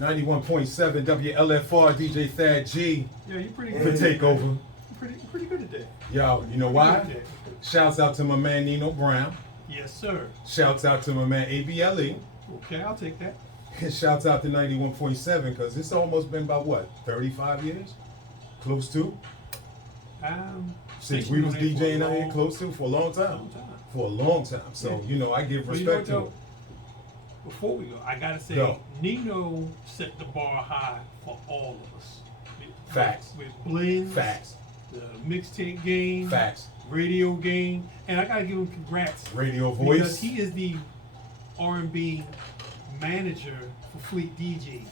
91.7 WLFR, DJ Thad G. Yeah, you're pretty The good. takeover. Pretty good today. Yo, you know why? Shouts out to my man Nino Brown. Yes, sir. Shouts out to my man ABLE. Okay, I'll take that. And shouts out to 91.7 because it's almost been about what, 35 years? Close to? Since we was DJing out here, close to, for a long time. For a long time. So, you know, I give respect to it. Before we go, I gotta say, Nino set the bar high for all of us. Facts. With blends. Facts. The mixtape game. Facts. Radio game. And I gotta give him congrats. Radio voice. Because he is the R&B manager for Fleet DJs.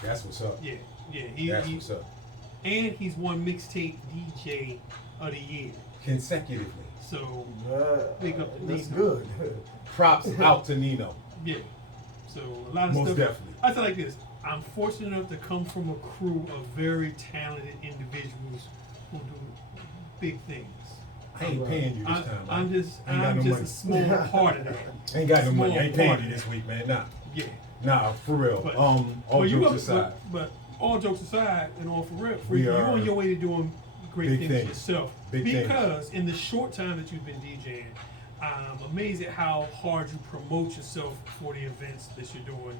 That's what's up. Yeah. That's what's up. And he's won mixtape DJ of the year. Consecutively. So, big up to that's Nino. good. Props out to Nino. Yeah. So a lot of Most stuff. definitely. I feel like this. I'm fortunate enough to come from a crew of very talented individuals who do big things. I ain't paying you this time. I'm just a small part of that. Ain't got no money. I ain't paying part you of this that. week, man. Nah. Yeah. Nah, for real. But, all jokes aside. But all jokes aside, and all for real, We you're are on your way to doing great big things yourself. Big because in the short time that you've been DJing, I'm amazed at how hard you promote yourself for the events that you're doing.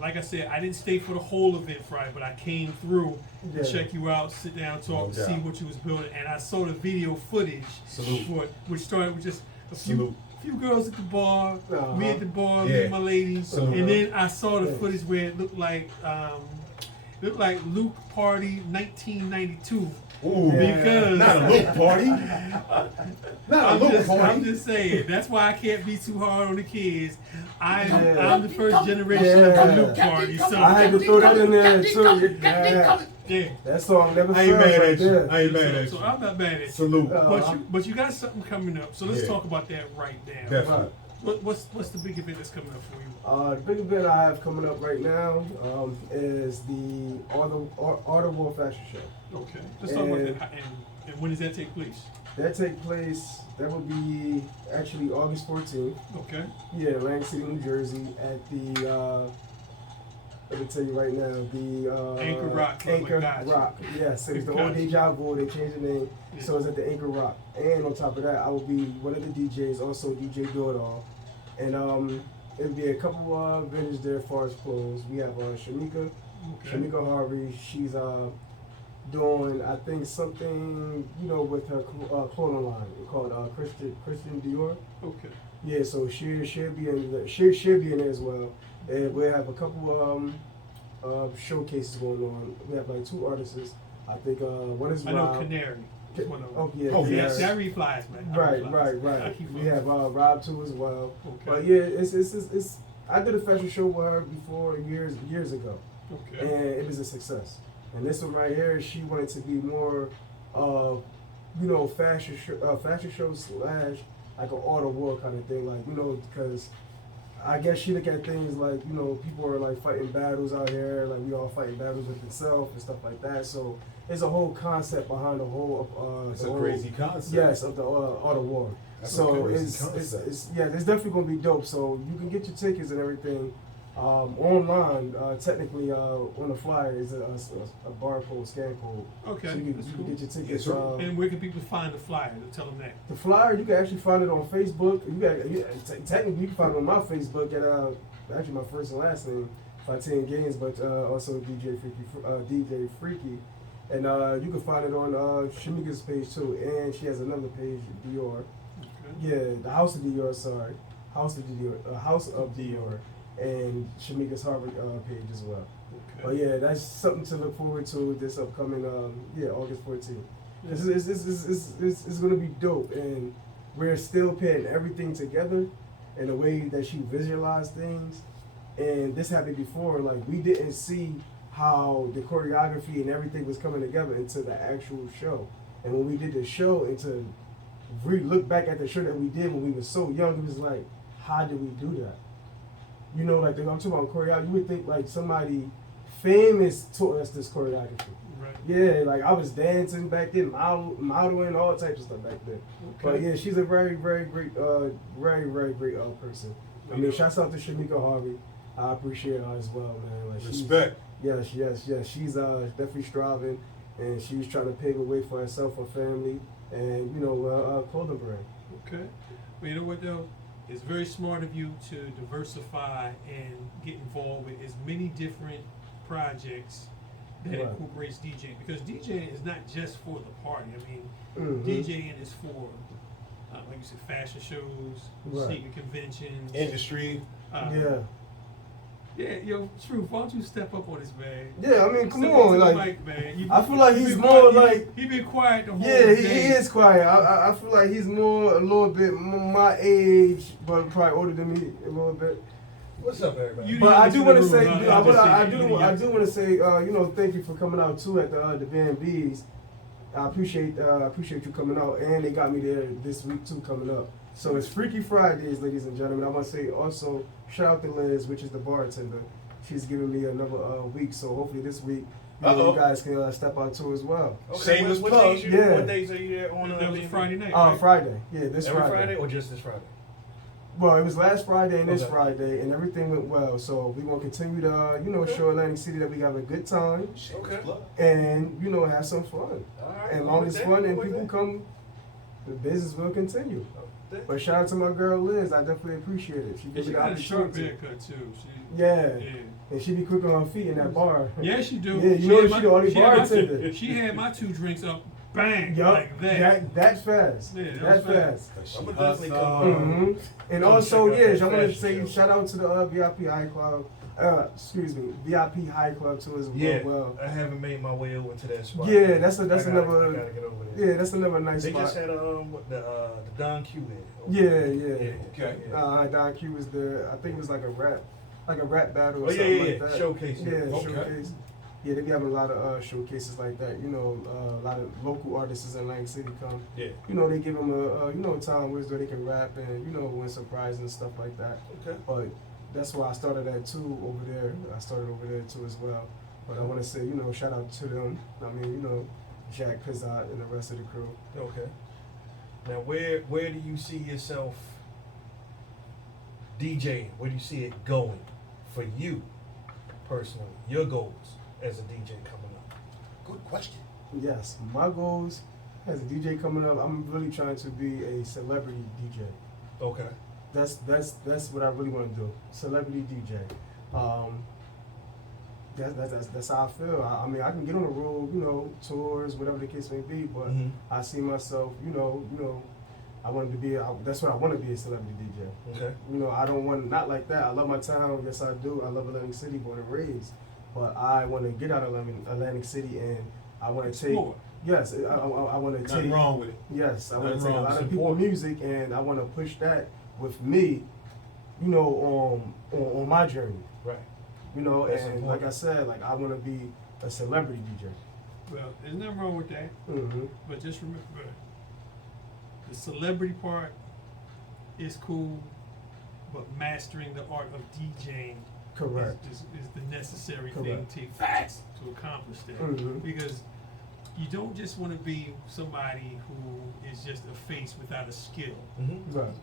Like I said, I didn't stay for the whole event Friday, but I came through to check you out, sit down, talk, see what you was building, and I saw the video footage, which started with just a few girls at the bar, me at the bar, me and my ladies, and then I saw the footage where it looked like Luke Party 1992. Ooh, because not a Luke party. I'm just saying. That's why I can't be too hard on the kids. I'm the first generation of the Luke party. So I had to throw that in there too. Yeah. That song never I ain't fails mad right at you. there. I ain't mad at you. So I'm not mad at you. Salute. But you got something coming up. So let's talk about that right now. Definitely. What's the big event that's coming up for you? The big event I have coming up right now is the Art of War Fashion Show. Okay. Let's talk about that. And when does that take place? That will be actually August 14th. Okay. Yeah, Atlantic City, New Jersey, at the, let me tell you right now, the Anchor Rock. Rock. Yes, it's the old Deja Vu. They changed the name, so it's at the Anchor Rock. And on top of that, I will be one of the DJs, also DJ Do-It-All. And it'll be a couple of vendors there as far as clothes. We have Shamika Harvey. She's doing, I think, something, with her clothing line called Christian Dior. Okay. Yeah, so she'll be in there as well. And we have a couple showcases going on. We have like two artists. I think one is Rob. I know Canary. One of them. Oh yeah. Oh yeah. That reflies, man. Right. We have Rob too as well. Okay. But yeah, it's. I did a fashion show with her before years ago. Okay. And it was a success. And this one right here, she wanted to be more, fashion show slash like an art of war kind of thing, like because I guess she look at things like people are like fighting battles out here, like we all fighting battles with itself and stuff like that. So there's a whole concept behind the whole. It's a crazy concept. Yes, of the art of war. That's so it's definitely gonna be dope. So you can get your tickets and everything. Online, technically, on the flyer is a barcode, scan code. Okay. So you can get your tickets. And where can people find the flyer? Tell them that. The flyer, you can actually find it on Facebook. Technically, you can find it on my Facebook at actually my first and last name, 510 Games, but also DJ Freaky. And you can find it on Shamika's page too. And she has another page, Dior. Okay. Yeah, the House of Dior, sorry. House of Dior. And Shamika's Harvard page as well. Okay. But yeah, that's something to look forward to this upcoming August 14th. It's going to be dope, and we're still putting everything together in a way that she visualized things. And this happened before, like we didn't see how the choreography and everything was coming together into the actual show. And when we did the show, and to look back at the show that we did when we were so young, it was like, how did we do that? Like I'm talking about choreography, you would think like somebody famous taught us this choreography. Right. Yeah, like I was dancing back then, modeling, all types of stuff back then. Okay. But yeah, she's a very, very great, very, very great person. I mean, shouts out to Shamika Harvey. I appreciate her as well, man. Like Respect. Yes. She's definitely striving, and she's trying to pave a way for herself, her family, and clothing brand. Okay. Well, you know what though? It's very smart of you to diversify and get involved with as many different projects that Right. incorporates DJing, because DJing is not just for the party. I mean, Mhm. DJing is for, like you said, fashion shows, Right. sneaker conventions. Industry. Yeah. Yeah, yo, Truth, why don't you step up on this, man? Yeah, I mean, come Step on, up to the like, mic, man. I feel like you he's been more quiet- like- he been quiet the whole Yeah, he day. is quiet. I feel like he's a little bit my age, but probably older than me a little bit. What's up, everybody? You- But I do want to say, I I do just want to say, thank you for coming out too at the B&B's. I appreciate you coming out, and they got me there this week too coming up. So it's Freaky Fridays, ladies and gentlemen. I want to say also shout out to Liz, which is the bartender. She's giving me another week, so hopefully this week you guys can step out too as well. Okay, shameless what plug. days you, Yeah. What days are you there on? That was a Friday night. Oh, right? Friday. Yeah, this Every Friday. Friday or just this Friday? Well, it was last Friday and this Okay. Friday, and everything went well. So we want to continue to, show Atlantic City that we have a good time Shameless Okay. plug. and, have some fun. All right. And long as fun and people come, the business will continue. Okay. But shout out to my girl Liz. I definitely appreciate it. She And gives she me the got a sharp opportunity. haircut too. Yeah. Yeah. And she be quick on her feet in that bar. Yeah, she do. Yeah, you know had she the only she had my bartender. two- She had my 2 drinks up, bang, Yup, like that. that fast. Yeah, that that was fast. She I'ma definitely come. hustle. hmm And Come also, check out yeah, that I want to fashion say show. shout out to the VIP High Club. VIP High Club too as well. Yeah, Well, I haven't made my way over to that spot. yeah, that's I gotta another. get over there. Yeah, that's another nice They spot. just had the Don Q in. Yeah. Okay. Yeah. Don Q was there. I think it was like a rap battle or Oh, yeah, something yeah, like yeah. that. Showcase, yeah. Yeah, Okay. showcase. Yeah, they be having a lot of showcases like that. A lot of local artists in Atlantic City come. Yeah. They give them a time where they can rap and win some prizes and stuff like that. Okay. But that's why I started at 2 over there. I started over there too as well. But I want to say, shout out to them. I mean, Jack Pizzat and the rest of the crew. Okay. Now, where do you see yourself DJing? Where do you see it going for you personally? Your goals as a DJ coming up? Good question. Yes, my goals as a DJ coming up, I'm really trying to be a celebrity DJ. Okay. That's what I really want to do. Celebrity DJ. That's how I feel. I mean, I can get on the road, tours, whatever the case may be. But Mhm. I see myself, I wanted to be. That's what I want to be, a celebrity DJ. Okay. I don't want not like that. I love my town. Yes, I do. I love Atlantic City, born and raised. But I want to get out of Atlantic City, and I want to take. Explore. Yes, I want to Nothing take. wrong with it. Yes, I want Nothing to take a wrong. lot It's of people's important. music, and I want to push that with me, on my journey. Right. That's And important. like I said, like I want to be a celebrity DJ. Well, there's nothing wrong with that. Mm-hmm. But just remember, the celebrity part is cool, but mastering the art of DJing Correct. is the necessary Correct. thing to accomplish that. Mhm. Because you don't just want to be somebody who is just a face without a skill. Mm-hmm. Right.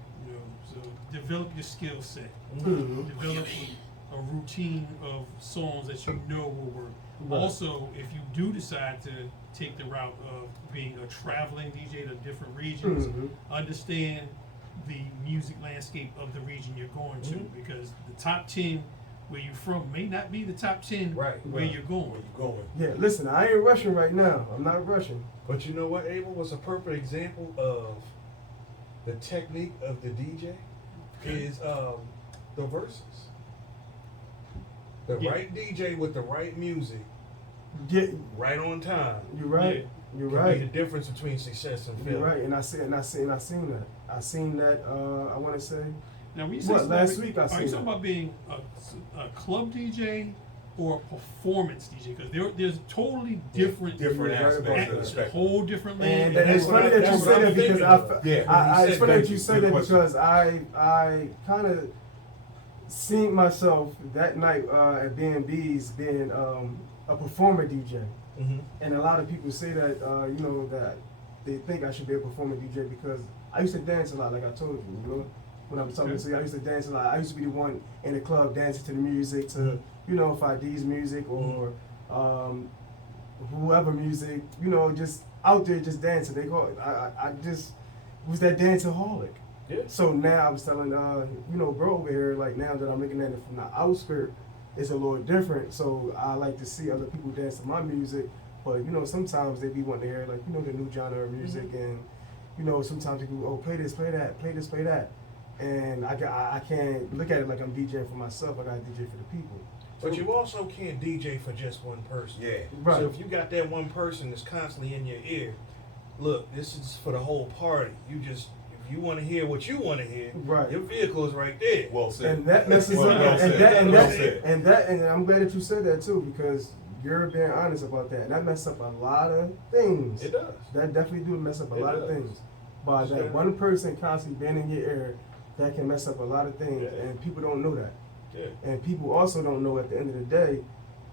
So develop your skill set. Mhm. Develop a routine of songs that you know will work. Right. Also, if you do decide to take the route of being a traveling DJ to different regions, Mhm. understand the music landscape of the region you're going to, Mhm. because the top 10 where you're from may not be the top 10 Right. where Right. you're going. Where you going? Yeah. Listen, I ain't rushing right now. I'm not rushing. But you know what, Abel was a perfect example of the technique of the DJ is the verses. The Yeah. right DJ with the right music, Yeah. right on time. You're right. Yeah. You're can right. be the difference between success and You're failure. right. And I seen that. I seen that. I want to say. Now, when you say What, last celebrity, week I are seen you talking that. about being a club DJ or a performance DJ? Because there's totally different, Different Yeah, aspects right, of the a spectrum. whole different lane. And that's it's what funny I- that you that's say what that I'm because thinking of. Yeah, when you it's said funny that, that you say good that question. because I kind of seen myself that night at B&B's being a performer DJ, Mm-hmm. and a lot of people say that that they think I should be a performer DJ because I used to dance a lot, like I told you, when I was talking Okay. to you. I used to dance a lot. I used to be the one in the club dancing to the music, to, you know, 5D's music or whoever music, you know, just out there just dancing. They call it, I just was that danceholic. Yeah. So now I was telling, you know, bro over here, like now that I'm looking at it from the outskirt, it's a little different. So I like to see other people dance to my music, but you know, sometimes they be wanting to hear like, you know, the new genre of music, and you know, sometimes people, oh, play this, play that, play this, play that, and I can't look at it like I'm DJing for myself. I got to DJ for the people. But you also can't DJ for just one person. Yeah. Right. So if you got that one person that's constantly in your ear, look, this is for the whole party. You just, if you want to hear what you want to hear, Right. your vehicle is right there. Well said. And that messes Well up, said. Well said. and I'm glad that you said that too, because you're being honest about that. And that messes up a lot of things. It does. That definitely do mess up a It lot of does. things. By Sure. that one person constantly being in your ear, that can mess up a lot of things, Yeah. and people don't know that. Yeah. And people also don't know at the end of the day,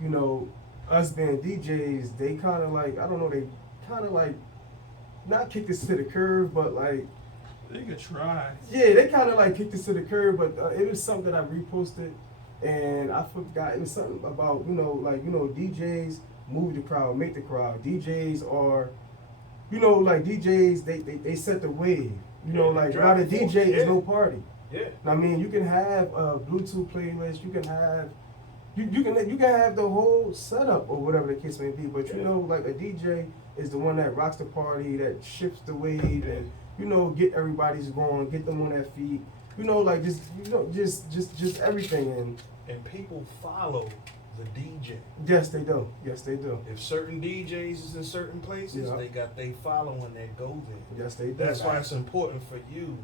you know, us being DJs, they kind of like, I don't know, they kind of like, not kicked us to the curve, but like, They could try. yeah, they kind of like kicked us to the curb, but it was something that I reposted, and I forgot. It was something about, you know, like, you know, DJs move the crowd, make the crowd. DJs are, you know, like DJs, they set the wave. You know, Yeah, like drive not a the force, DJ is yeah. no party. Yeah. I mean, you can have a Bluetooth playlist, you can have, you can have the whole setup or whatever the case may be. But you Yeah. know, like a DJ is the one that rocks the party, that shifts the wave, and you know, get everybody's going, get them on their feet. You know, like just, you know, just everything. And people follow the DJ. Yes, they do. Yes, they do. If certain DJs is in certain places, Yeah. they got they following that go there. Yes, they do. That's why it's important for you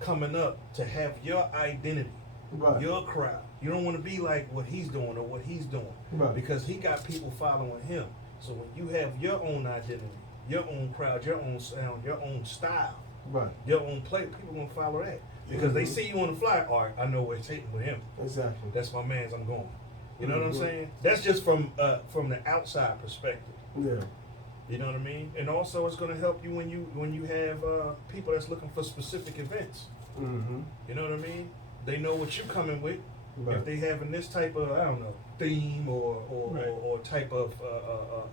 coming up to have your identity, Right. your crowd. You don't want to be like what he's doing or what he's doing, Right. because he got people following him. So when you have your own identity, your own crowd, your own sound, your own style, Right. your own play, people gonna follow that because they Mhm. see you on the fly. All right, I know where it's taking with him. Exactly. That's my man's. I'm going. You know what I'm Mhm. saying? That's just from the outside perspective. Yeah. You know what I mean? And also, it's going to help you when you have people that's looking for specific events. Mm-hmm. You know what I mean? They know what you're coming with. Right. If they having this type of, I don't know, theme or Right. or type of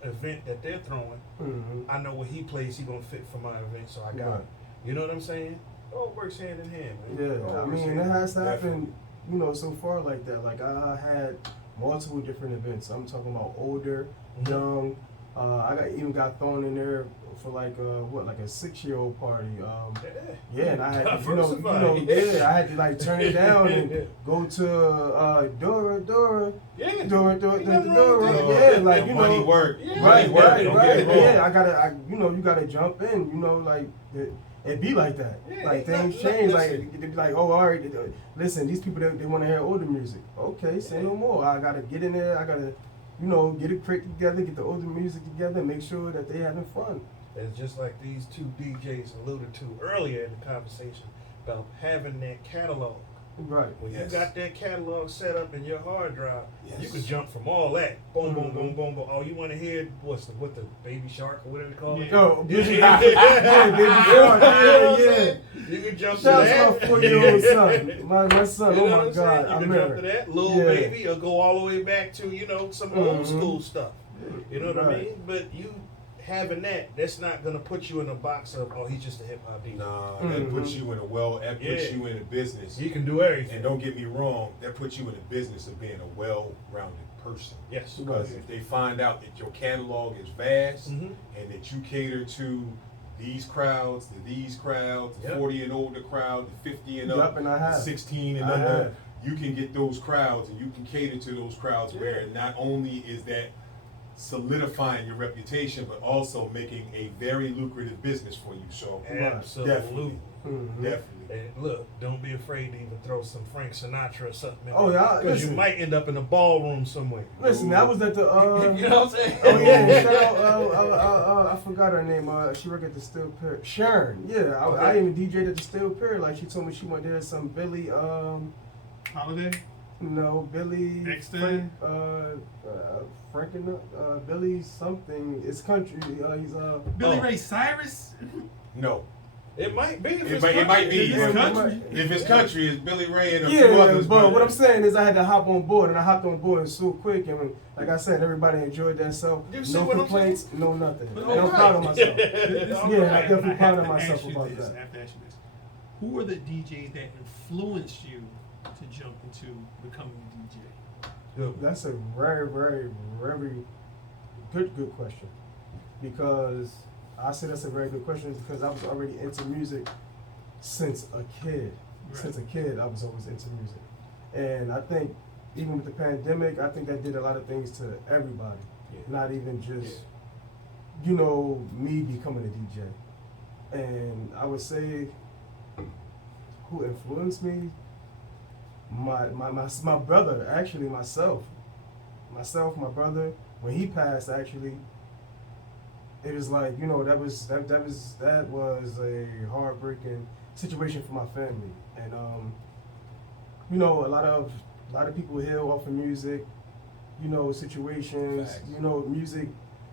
event that they're throwing, Mm-hmm. I know what he plays. He gonna fit for my event, so I got Right. it. You know what I'm saying? It all works hand in hand, man. It all Yeah, I works mean, hand it in has hand. happened, you know, so far like that. Like I had multiple different events. I'm talking about older, Mhm. young. I even got thrown in there for like like a 6-year-old party. Yeah, and I had to, Diversify. yeah, I had to like turn it down and go to Dora, Yeah. the Ain't nothing wrong with Dora. that. Yeah, like you money know, work. Yeah. right, Money work. right, Don't right. get it wrong. Yeah, you gotta jump in. You know, like it be like that. Yeah, Like things look, change. Like listen. they be like, oh, all right. Listen, these people they want to hear older music. Okay, say no more. I gotta get in there. I gotta, you know, get it crick together, get the older music together, make sure that they having fun. It's just like these two DJs alluded to earlier in the conversation about having that catalog. Right. When Yes. you got that catalog set up in your hard drive, you Yes. can jump from all that. Boom, boom, Mhm. boom, boom, boom. Oh, you want to hear what the Baby Shark or whatever they call it? Yeah. Oh, Yeah, Baby yeah. Baby Shark. Yeah. You can jump Shout to out that. to my 4-year-old son. My son. You Oh know what my I'm saying? God. You I can remember. jump to that, Lil Yeah. Baby, or go all the way back to some old Mhm. school stuff. You know what I Right. mean? But you having that's not gonna put you in a box of, oh, he's just a hip hop DJ. Nah, that Mhm. puts you in that puts Yeah. you in a business. You can do everything. And don't get me wrong, that puts you in the business of being a well-rounded person. Yes. Because if they find out that your catalog is vast Mhm. and that you cater to these crowds, the Yep. 40 and older crowd, the 50 and Yup, up, and I the have. 16 and I under, have. you can get those crowds and you can cater to those crowds Yeah. where not only is that solidifying your reputation, but also making a very lucrative business for you. So Absolutely. definitely, Mhm. definitely. And look, don't be afraid to even throw some Frank Sinatra or something in Oh, there, yeah, because you listen. might end up in a ballroom somewhere. Listen, I was at the. You know what I'm saying? Oh yeah, shout out, I forgot her name. She worked at the Steel Pier. Sharon. Yeah, I Okay. even DJ'd at the Steel Pier. Like she told me she went there some Billy. Holiday? No, Billy. Exton? Franken. Billy something. It's country. He's Billy Oh. Ray Cyrus? No. It might be. If It might be. If it's country. If it's country, it's Billy Ray and a few others. but what I'm saying is I had to hop on board, and I hopped on board so quick, and like I said, everybody enjoyed that. So You see no what I'm complaints, no nothing. But And I'm proud of myself. This- Yeah, I definitely have proud of to myself ask you about this. that. I have to ask you this. Who are the DJs that influenced you to jump into becoming a DJ? Good. That's a very, very, very good question. Because I say that's a very good question because I was already into music since a kid. Right. Since a kid, I was always into music. And I think even with the pandemic, I think that did a lot of things to everybody. Yeah. Not even just, you know, me becoming a DJ. And I would say who influenced me? My brother, actually myself, my brother, when he passed, actually, it was like, you know, that was a heartbreaking situation for my family, and you know, a lot of people heal off of music, you know, situations, Facts. you know, music,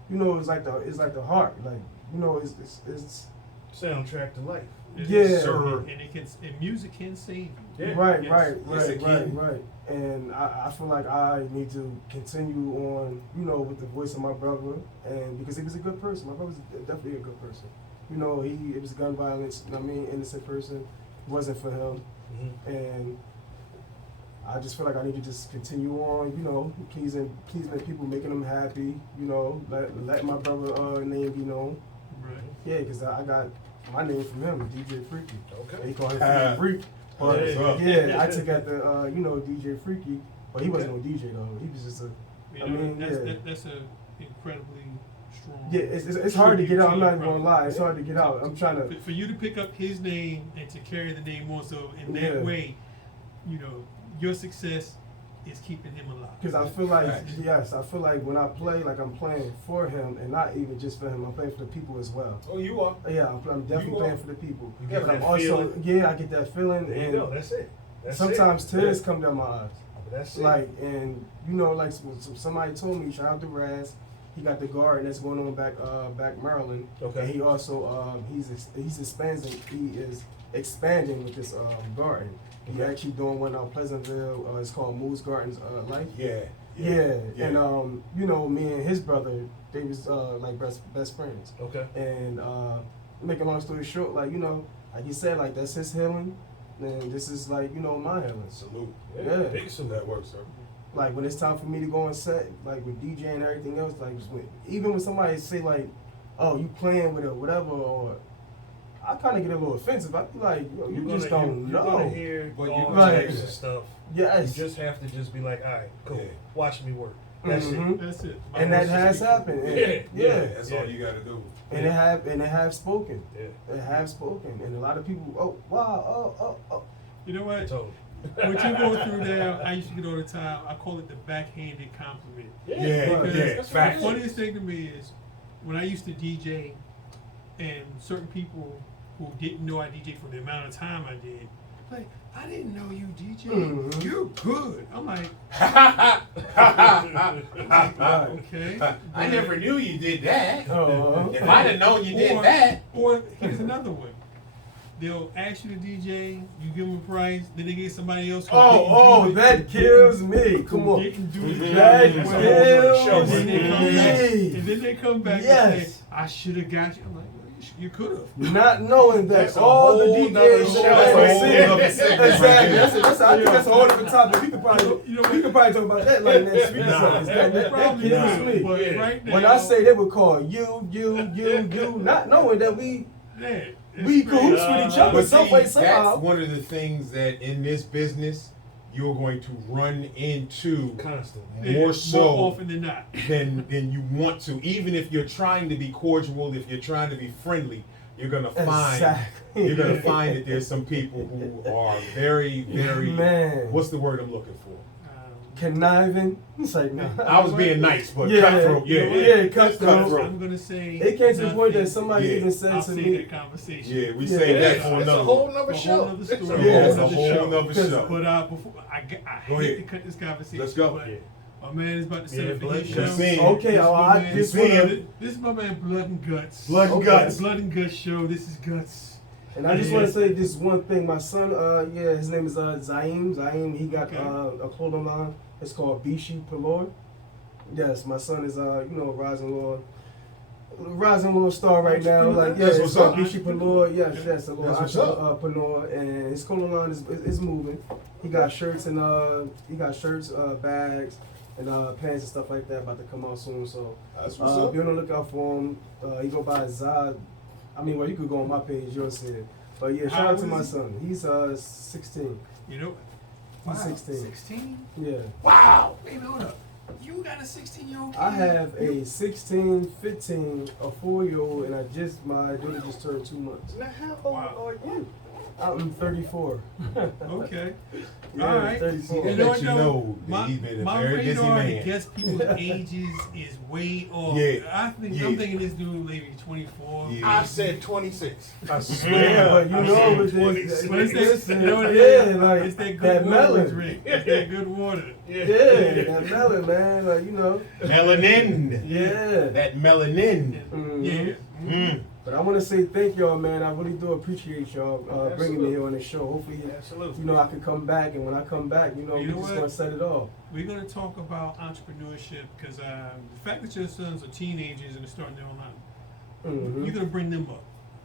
you know, it's like the heart, like, you know, it's Soundtrack to life. Yeah. Sir. And music can save you. Yeah. Right, Yes. Yes, it can. right. And I feel like I need to continue on, you know, with the voice of my brother, and because he was a good person. My brother was definitely a good person. You know, it was gun violence. You know what I mean, innocent person. It wasn't for him, and I just feel like I need to just continue on. You know, pleasing people, making them happy. You know, let my brother name be known. Right. Yeah, because I got my name from him, DJ Freaky. Okay. They call him Freak. But What's up? yeah, I took after you know, DJ Freaky, but he wasn't no DJ though. He was just a You I know, mean, that's a incredibly strong. yeah. It's hard to get out. I'm not even tribute gonna lie. It's hard to get out. I'm trying to. For you to pick up his name and to carry the name on, so in that Yeah. way, you know, your success is keeping him alive. Because I feel like, Facts. yes, I feel like when I play, like I'm playing for him, and not even just for him. I'm playing for the people as well. Oh, you are. Yeah, I'm definitely You playing are. for the people. You get But I'm that also, feeling. yeah, I get that feeling, There you and go. That's it. That's sometimes it. tears Yeah. come down my eyes. That's it. Like, and you know, like somebody told me, shout out to Raz. He got the garden that's going on back Maryland. Okay. And he also he's expanding. He is expanding with this garden. He Okay. actually doing one out Pleasantville. It's called Moose Gardens Life. Yeah. Yeah. And you know, me and his brother, they was like best friends. Okay. And make a long story short, like, you know, like you said, like that's his healing, and this is like, you know, my healing. Salute. Yeah. Big salute. That works, sir. Like when it's time for me to go on set, like with DJ and everything else, like even when somebody say like, "Oh, you playing with it or whatever," or I kind of get a little offensive. I be like, "Yo, you just don't You're gonna know." hear But all you- Right. types of stuff. Yes, You just have to just be like, all right, cool. Yeah. Watch me work. That's Mhm. That's it. and that has happened. And, Yeah. yeah. That's Yeah. all you gotta do. And it have spoken. Yeah. It have spoken, and a lot of people. Oh wow. Oh. You know what? Totally. What you're going through now, I used to get all the time. I call it the backhanded compliment. Yeah, Right. Because yeah, the facts. funniest thing to me is when I used to DJ, and certain people who didn't know I DJ for the amount of time I did, like, I didn't know you DJ. Mhm. You're good. I'm like, Right. okay. I never knew you did that. Uh-huh. If I'd have known you Or- did that. Or here's another one. They'll ask you to DJ, you give them a price, then they get somebody else. Who Oh, didn't do it, that kills me. who Come on. Didn't do the job That well. kills And then they come back, me. and then they come back and Yes. say, I should have got you. I'm like, well, you could have. Not knowing that That's a all the whole nother DJs show. that That's a I whole see. nother segment right Exactly. there. I think that's a whole different topic. We could probably talk about that like next week. or Nah. something. That Probably kills not, me. but Yeah. right now, When I say they would call you, not knowing that we it's cahoots crazy. with each other But some see, way that's somehow. one of the things that in this business you're going to run into Constantly. Yeah, more so often than not. than you want to. Even if you're trying to be cordial, if you're trying to be friendly, you're gonna find Exactly. you're gonna find that there's some people who are very, very Man. what's the word I'm looking for? Conniving. It's like, nah. I was being nice, but Yeah, cutthroat, yeah, yeah. cutthroat. I'm gonna say. It came to the point that nothing. somebody Yeah. even said I'll to save me. that conversation. Yeah, we Yeah. say It that It's for a another whole one. nother A show. whole nother It's a story. Yeah, That's a another whole show. nother Because- show. But before I Go hate ahead. to cut this conversation. Let's go. but Yeah. My man is about to set Yeah, up the blood heat guts. show. See. Okay, This is my I man- just see wanna- him. This is my man Blood and Guts. Blood and Okay. guts. Blood and Guts show. This is Guts. And I just want to say this one thing. My son, his name is Zaim. Zaim, he got a clothing line. It's called pt.3. Yes, my son is rising little star right now. Like, yeah, That's it's what's called up. pt.3. Yes, yes, a little That's what's up. entrepreneur, and his clothing line is moving. He got shirts and bags, and pants and stuff like that about to come out soon. So That's what's up. be on the lookout for him. You go by Zod. I mean, well, you could go on my page. You'll see it. But yeah, shout out to my son. He's 16. You know, He's 16. 16? Yeah. Wow. Wait, hold up. You got a 16-year-old kid? I have a 16, 15, a 4-year-old, and my daughter just turned 2 months. Now, how old are you? I'm 34. Okay. Yeah, All right. 34. You You know know what, you though? know that My, he's been a my very busy radar to man. guess people's ages is way off. Yeah. I'm thinking this dude maybe 24. Yeah. I said 26. I Yeah, swear. but you I know said with 26. this, But it's listen, that, you know what it yeah, is? like It's that good that water we melon. drink. It's that good water. Yeah, that melon, man. Like, you know. Melanin. Yeah. That melanin. Mhm. Yeah. Mm. But I want to say thank y'all, man. I really do appreciate y'all bringing me here on the show. Hopefully, Absolutely. I can come back, and when I come back, You we're know just what? gonna set it off. We're going to talk about entrepreneurship because the fact that your sons are teenagers and are starting their own life, Mhm. you're going to bring them up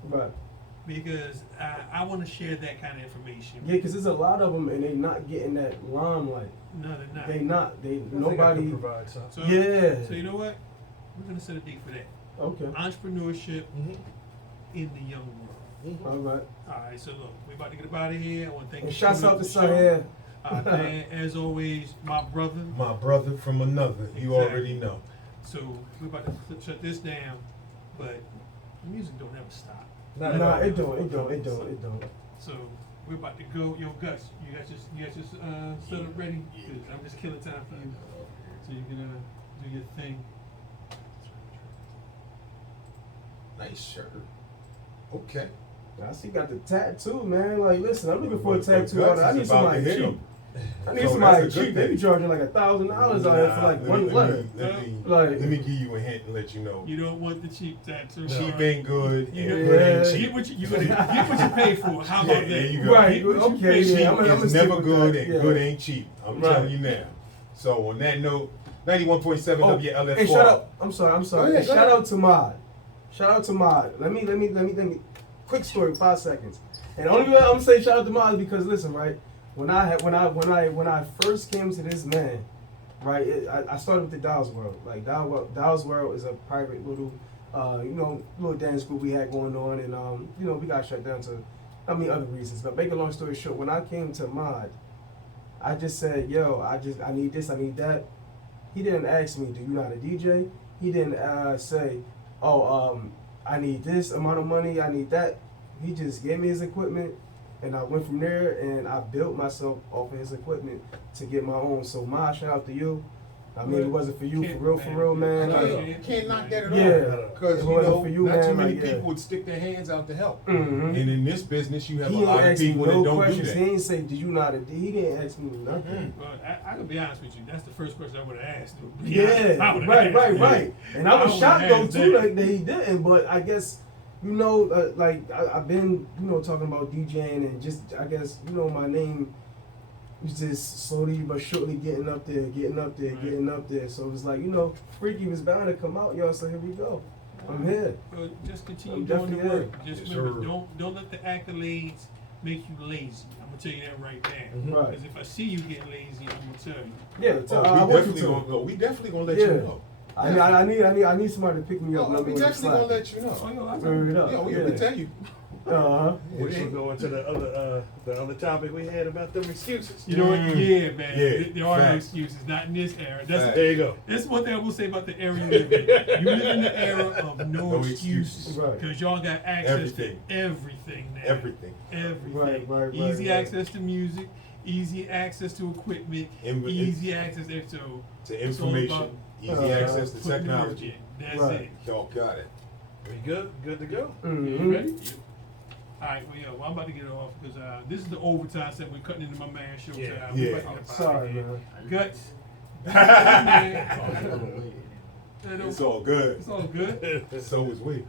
Right. because I want to share that kind of information. Yeah, because there's a lot of them, and they not getting that limelight. No, they're not. They not. They I think I nobody. can provide something. So, Yeah. So you know what? We're going to set a date for that. Okay. Entrepreneurship Mhm. in the young world. All right. All right, so look, we're about to get up out of here. I want to thank And you. shouts for out to the show. Sahel. Man, as always, my brother. My brother from another. You Exactly. already know. So we're about to shut this down, but the music don't ever stop. Not at Nah, all. it don't. So we're about to go. Yo, Gus, you got your setup ready? 'Cause I'm just killing time for you, so you can do your thing. Nice shirt. Okay. I see you got the tattoo, man. Like, listen, I'm looking for a But tattoo Gus artist. I is need about to somebody hit cheap. him. I need So somebody that's a good cheap. They be thing. charging like $1,000 out here for like one letter. Like- Let me give you a hint and let you know. You don't want the cheap tattoo. Cheap right? ain't good, and You good know, ain't Yeah. cheap. get what you gonna get what you pay for. How about Yeah, that? there you go. Right, Get what you okay, pay yeah, Cheap for. I'ma is stick never with good, that, and yeah. good ain't cheap. I'm Right. telling you now. So on that note, 91.7 WLF4. Hey, shout out. I'm sorry. Go Hey, ahead, go shout ahead. out to Mod. Shout out to Mod. Let me. Quick story, 5 seconds. And the only way I'm gonna say shout out to Mod is because listen, right? When I first came to this man, right? I started with the Dolls World. Like Dolls World is a private little, little dance group we had going on, and we got shut down to, other reasons. But make a long story short, when I came to Mod, I just said, yo, I need this, I need that. He didn't ask me, do you know how to DJ? He didn't say, I need this amount of money, I need that. He just gave me his equipment, and I went from there, and I built myself off of his equipment to get my own. So, Ma, shout out to you. I mean, it wasn't for you, for real, man. No, Like, you can't knock that at all. Yeah. Because If it you wasn't know, for you, not man, too many like, yeah. people would stick their hands out to help. Mhm. And in this business, you have He a didn't lot of ask me people that no don't questions. do He that. didn't say, did you know how to do? He didn't ask me nothing. Mhm. Well, I could be honest with you. That's the first question I would have asked. Yeah, I would've right. asked. And I was I shocked would've though asked too, that. like that he didn't. But I guess I've been talking about DJing and just I guess my name was just slowly but surely getting up there. So it was like Freaky was bound to come out, y'all. So here we go. I'm here. Well, just continue I'm doing the definitely work. Just Yes, remember, sir. don't let the accolades make you lazy. I'm gonna tell you that right now. Mhm. Right. Because if I see you getting lazy, I'm gonna tell you. Yeah, Oh, I we want you definitely to. gonna go. We definitely gonna let Yeah. you know. I need somebody to pick me up. No, when we I'm definitely slack. gonna let you know. Oh, yo, I Turn it up. Yeah, we can tell you. Uh-huh. We should go into the other topic we had about them excuses. You know what? Yeah, man. Yeah, There are no facts. excuses. Not in this era. Facts. There you go. That's one thing I will say about the era you live in. You live in the era of no No excuses. excuses. Right. Because y'all got access Everything. to everything now. Everything. Everything. Right, Easy right. access to music, easy access to equipment, In- easy access to so To it's all about information, easy access to putting the work technology. in. That's Right. it. Y'all got it. We good? Good to go. You Mhm. ready? All right, well, I'm about to get it off because this is the overtime set. We're cutting into my man show Yeah. time. We Yeah. about to get up Sorry, outta here. man. Guts. It's all good. It's all good. So is we.